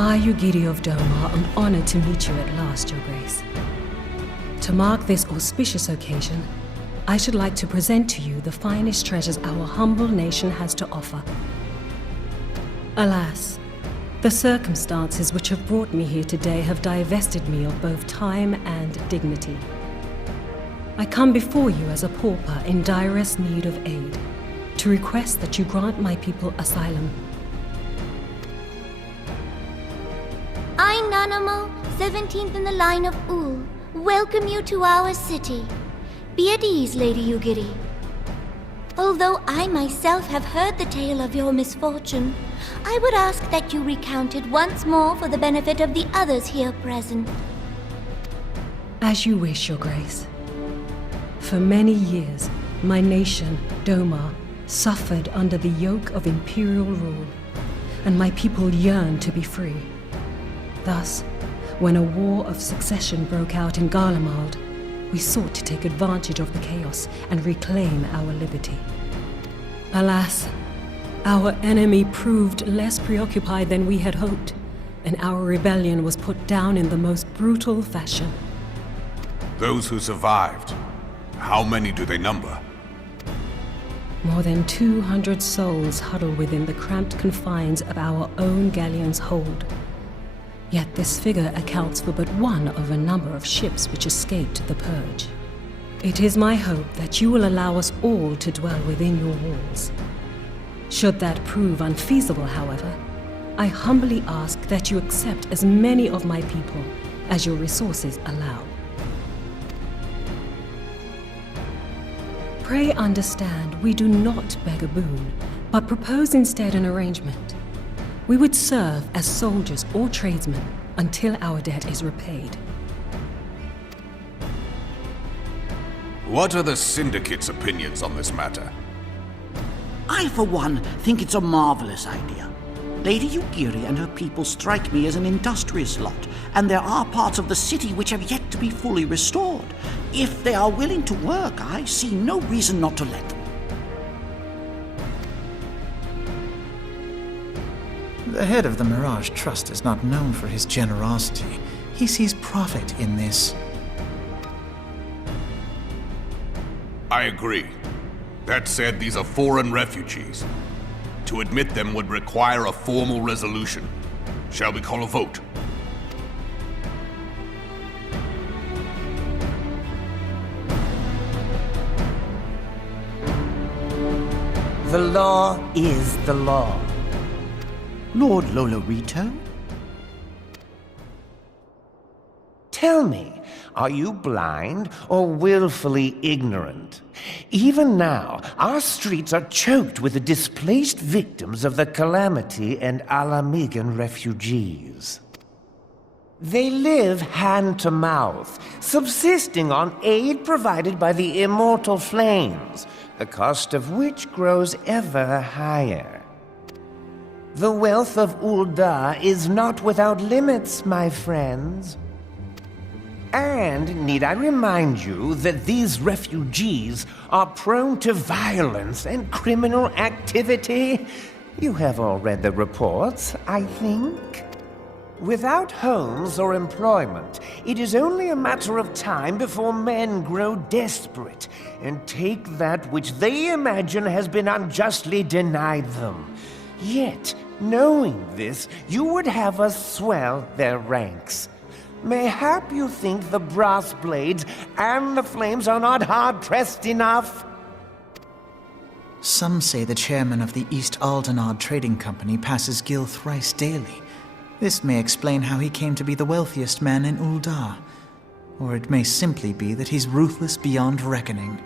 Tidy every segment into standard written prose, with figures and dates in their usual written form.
I, Yugiri of Doma, am honored to meet you at last, Your Grace. To mark this auspicious occasion, I should like to present to you the finest treasures our humble nation has to offer. Alas, the circumstances which have brought me here today have divested me of both time and dignity. I come before you as a pauper in direst need of aid, to request that you grant my people asylum. I, Nanamo, 17th in the line of Ul, welcome you to our city. Be at ease, Lady Yugiri. Although I myself have heard the tale of your misfortune, I would ask that you recount it once more for the benefit of the others here present. As you wish, Your Grace. For many years, my nation, Doma, suffered under the yoke of imperial rule, and my people yearned to be free. Thus, when a war of succession broke out in Garlemald, we sought to take advantage of the chaos and reclaim our liberty. Alas, our enemy proved less preoccupied than we had hoped, and our rebellion was put down in the most brutal fashion. Those who survived, how many do they number? More than 200 souls huddle within the cramped confines of our own galleon's hold. Yet this figure accounts for but one of a number of ships which escaped the purge. It is my hope that you will allow us all to dwell within your walls. Should that prove unfeasible, however, I humbly ask that you accept as many of my people as your resources allow. Pray understand, we do not beg a boon, but propose instead an arrangement. We would serve as soldiers or tradesmen until our debt is repaid. What are the Syndicate's opinions on this matter? I, for one, think it's a marvelous idea. Lady Yugiri and her people strike me as an industrious lot, and there are parts of the city which have yet to be fully restored. If they are willing to work, I see no reason not to let them. The head of the Mirage Trust is not known for his generosity. He sees profit in this. I agree. That said, these are foreign refugees. To admit them would require a formal resolution. Shall we call a vote? The law is the law. Lord Lolorito? Tell me, are you blind or willfully ignorant? Even now, our streets are choked with the displaced victims of the Calamity and Alamigan refugees. They live hand to mouth, subsisting on aid provided by the immortal flames, the cost of which grows ever higher. The wealth of Ul'dah is not without limits, my friends. And need I remind you that these refugees are prone to violence and criminal activity? You have all read the reports, I think. Without homes or employment, it is only a matter of time before men grow desperate and take that which they imagine has been unjustly denied them. Yet, knowing this, you would have us swell their ranks. Mayhap you think the brass blades and the flames are not hard-pressed enough? Some say the chairman of the East Aldenard Trading Company passes Gil thrice daily. This may explain how he came to be the wealthiest man in Ul'dah. Or it may simply be that he's ruthless beyond reckoning.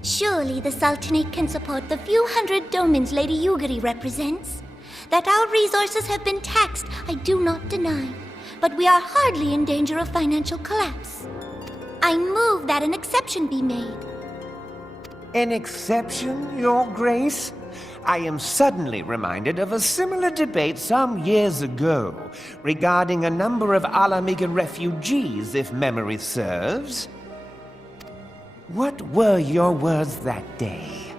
Surely the Sultanate can support the few hundred domins Lady Yugiri represents. That our resources have been taxed, I do not deny. But we are hardly in danger of financial collapse. I move that an exception be made. An exception, Your Grace? I am suddenly reminded of a similar debate some years ago regarding a number of Alamigan refugees, if memory serves. What were your words that day?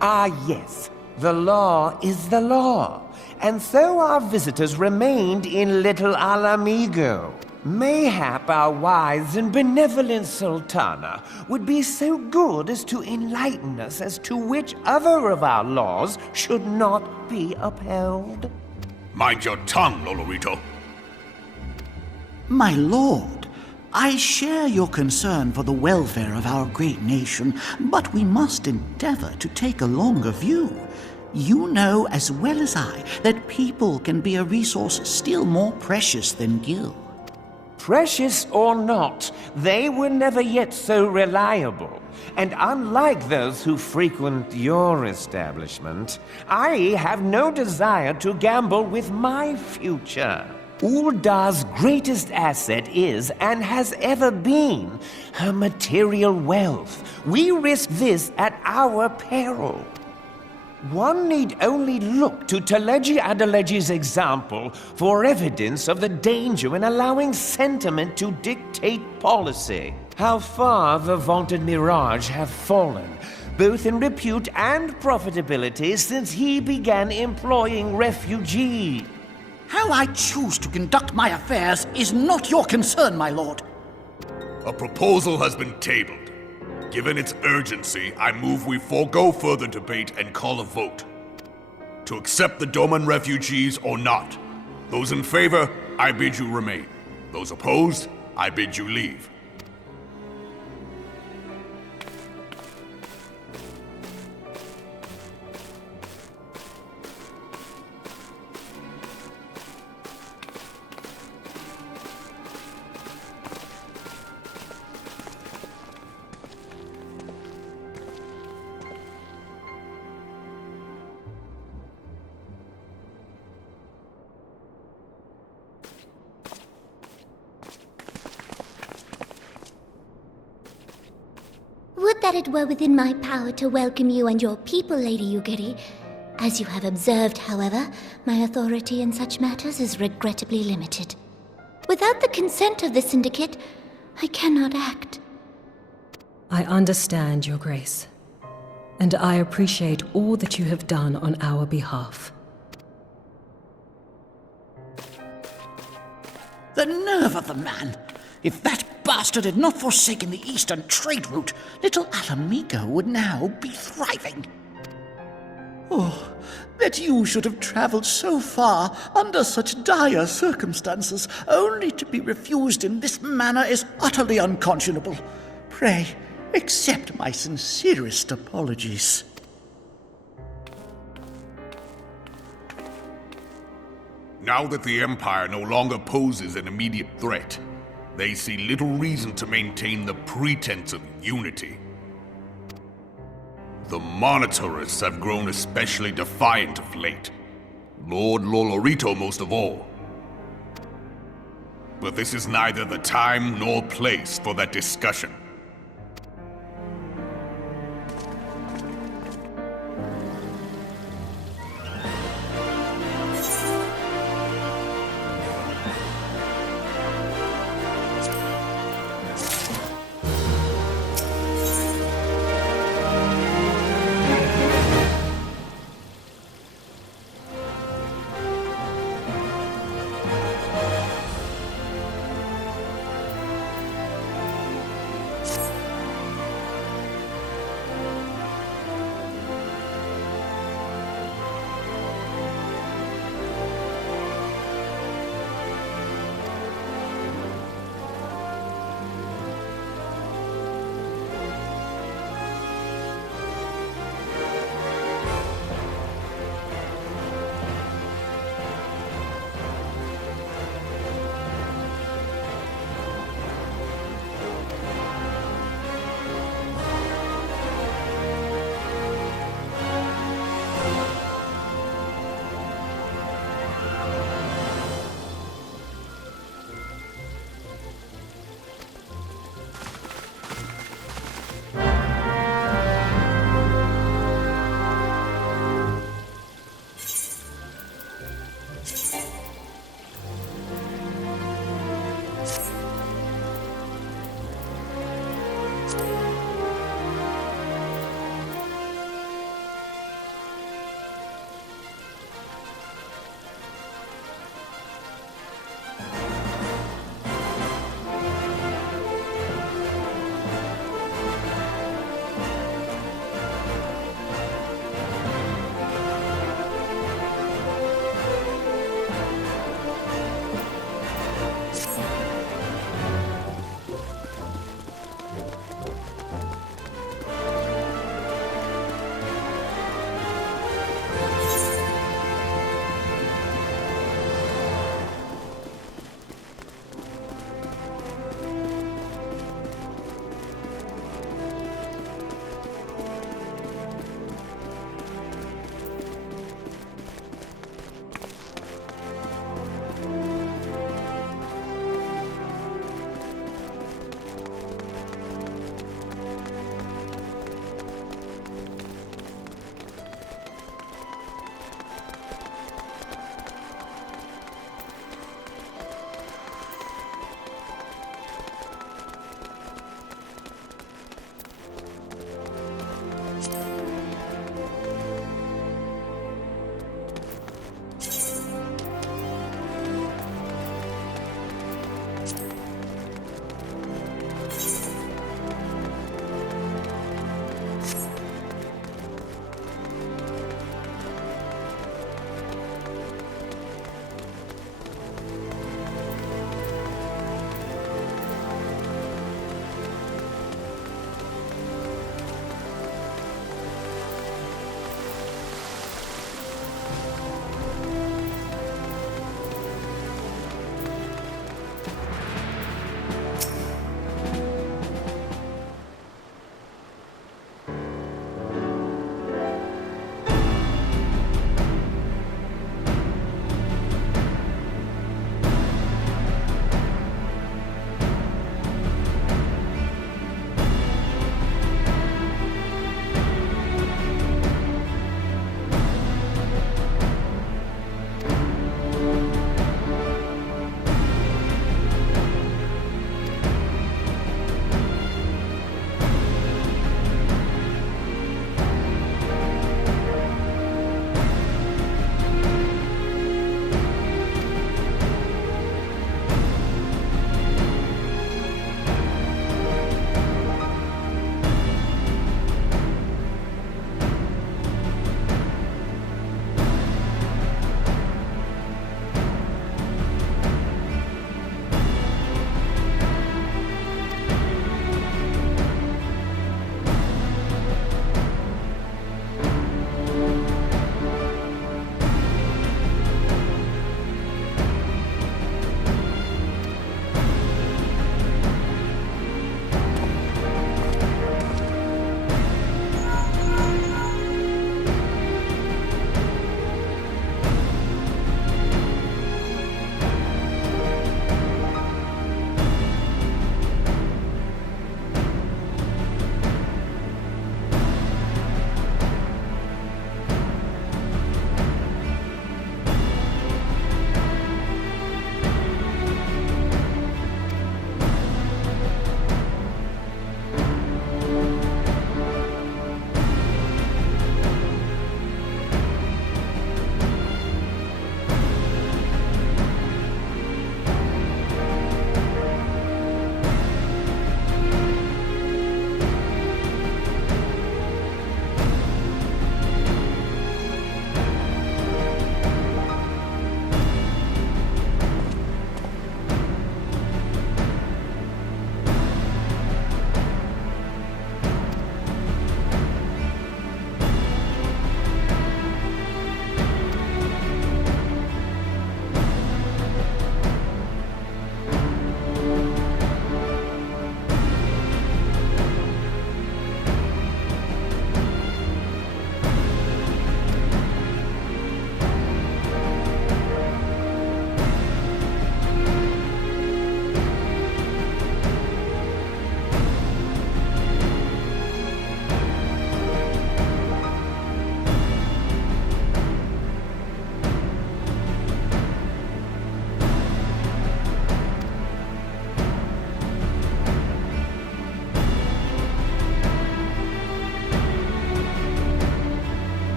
Ah, yes. The law is the law, and so our visitors remained in Little Alamigo. Mayhap our wise and benevolent Sultana would be so good as to enlighten us as to which other of our laws should not be upheld. Mind your tongue, Lolorito. My lord, I share your concern for the welfare of our great nation, but we must endeavor to take a longer view. You know as well as I that people can be a resource still more precious than Gil. Precious or not, they were never yet so reliable. And unlike those who frequent your establishment, I have no desire to gamble with my future. Uldar's greatest asset is, and has ever been, her material wealth. We risk this at our peril. One need only look to Teleji Adeleji's example for evidence of the danger in allowing sentiment to dictate policy. How far the vaunted Mirage have fallen, both in repute and profitability, since he began employing refugees. How I choose to conduct my affairs is not your concern, my lord. A proposal has been tabled. Given its urgency, I move we forego further debate and call a vote. To accept the Doman refugees or not. Those in favor, I bid you remain. Those opposed, I bid you leave. Would that it were within my power to welcome you and your people, Lady Yugiri. As you have observed, however, my authority in such matters is regrettably limited. Without the consent of the Syndicate, I cannot act. I understand, Your Grace, and I appreciate all that you have done on our behalf. The nerve of the man! If that bastard had not forsaken the eastern trade route, Little Alamigo would now be thriving. Oh, that you should have traveled so far under such dire circumstances, only to be refused in this manner is utterly unconscionable. Pray, accept my sincerest apologies. Now that the Empire no longer poses an immediate threat, they see little reason to maintain the pretense of unity. The Monitorists have grown especially defiant of late. Lord Lolorito most of all. But this is neither the time nor place for that discussion.